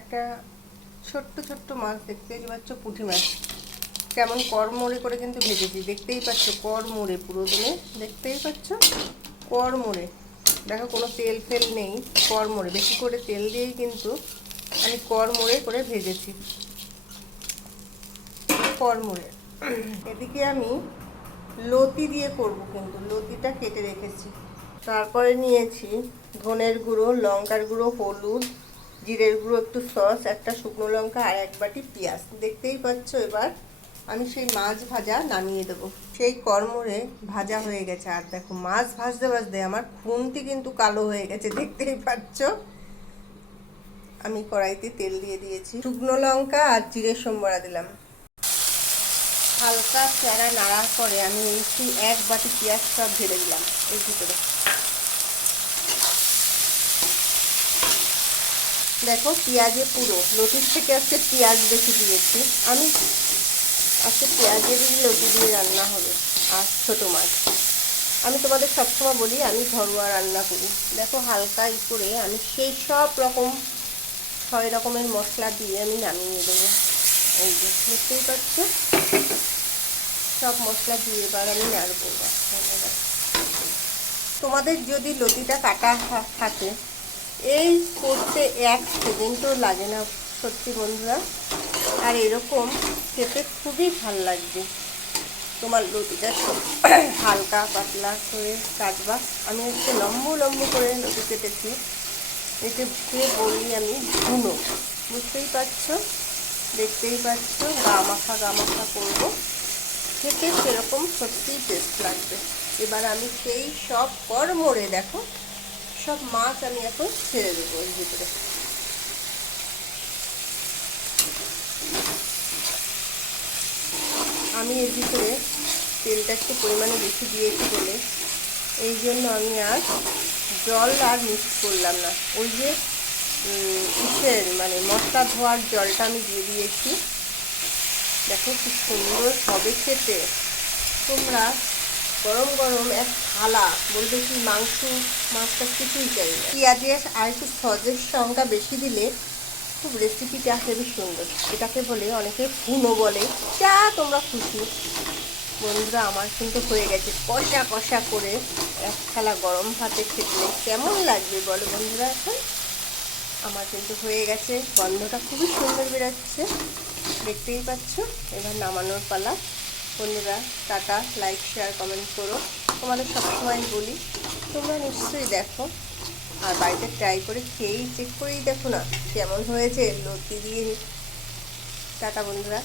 একটা ছোট্ট ছোট্ট মাছ দেখতেই পাচ্ছ পুঁটি মাছ। কেমন কড়মড়ে করে কিন্তু ভেজেছি, দেখতেই পাচ্ছ কড়মড়ে পুরো দিনে দেখতেই পাচ্ছ কড়মড়ে। দেখো কোনো তেল ফেল নেই, কড়মড়ে। বেশি করে তেল দিয়েই কিন্তু আমি কড়মড়ে করে ভেজেছি। কড়মড়ে। এদিকে আমি লতি দিয়ে করব কিন্তু, লতিটা কেটে রেখেছি। তারপরে নিয়েছি ধনের গুঁড়ো, লঙ্কার গুঁড়ো, হলুদ জিরের গুঁড়ো, একটু সস, একটা শুকনো লঙ্কা আর এক বাটি পেঁয়াজ। দেখতেই পাচ্ছ এবার আমি সেই মাছ ভাজা নামিয়ে দেবো। সেই কর্মরে ভাজা হয়ে গেছে। আর দেখো, মাছ ভাজতে ভাজতে আমার খুনটি কিন্তু কালো হয়ে গেছে, দেখতেই পাচ্ছ। আমি কড়াইতে তেল দিয়ে দিয়েছি। শুকনো লঙ্কা আর জিরের সোমবারা দিলাম। হালকা চেরা নাড়ার পরে আমি এই এক বাটি পেঁয়াজ সব ঢেলে দিলাম। এই ভিতরে। দেখো, পেঁয়াজে পুরো। লতির থেকে আজকে পেঁয়াজ বেশি দিয়েছি। আমি আজকে পেঁয়াজেরই লতি দিয়ে রান্না হবে, আর ছোটো মাছ। আমি তোমাদের সবসময় বলি, আমি ঘরোয়া রান্না করি। দেখো, হালকা করে আমি সেই সব রকম, ছয় রকমের মশলা দিয়ে আমি নামিয়ে দেবো। এই যে, দেখতেই পাচ্ছ? সব মশলা দিয়ে এবার আমি নাড়বো। তোমাদের যদি লতিটা কাটা থাকে এই করতে এক সেকেন্ডও লাগে না, সত্যি বন্ধুরা। আর এরকম খেতে খুবই ভালো লাগবে। তোমার লতিটা হালকা পাতলা করে কাটবা। আমি হচ্ছে লম্বু লম্বু করে লতি কেটেছি। এতে বলি আমি ধুনো বুঝতেই পারছ? দেখতেই পাচ্ছ গা মাখা গা মাখা করব। খেতে সেরকম সত্যিই টেস্ট লাগবে। এবার আমি সেই সব কর মোড়ে দেখো। সব মাছ আমি এখন ছেড়ে দেবো এর ভিতরে। আমি এর ভিতরে তেলটা একটু পরিমাণে বেশি দিয়েছি বলে। এই জন্য আমি আর জল আর মিক্স করলাম না। ওই যে ইসের মানে মশলা ধোয়ার জলটা আমি দিয়ে দিয়েছি। দেখো কি সুন্দর হবে খেতে। তোমরা গরম গরম এক থালা, বলবে কি মাংস, মাছটা কিছুই চাই না। পেঁয়াজের আর একটু সজের সঙ্গটা বেশি দিলে খুব রেসিপিটা হেবি সুন্দর। এটাকে বলে অনেকে ফুনো বলে। যা তোমরা খুশি। বন্ধুরা, আমার কিন্তু হয়ে গেছে কষা কষা করে এক থালা গরম ভাতে খেতে কেমন লাগবে বলো বন্ধুরা এখন? আমার কিন্তু হয়ে গেছে। গন্ধটা খুবই সুন্দর বেরোচ্ছে। দেখতেই পাচ্ছ? এবার নামানোর পালা। বন্ধুরা, টাটা লাইক শেয়ার কমেন্ট করো। তোমাদের সবসময় বলি, তোমরা নিশ্চয়ই দেখো, আর বাড়িতে ট্রাই করে খেয়েই চেক করেই দেখো না, কেমন হয়েছে, লতি দিয়ে। টাটা বন্ধুরা।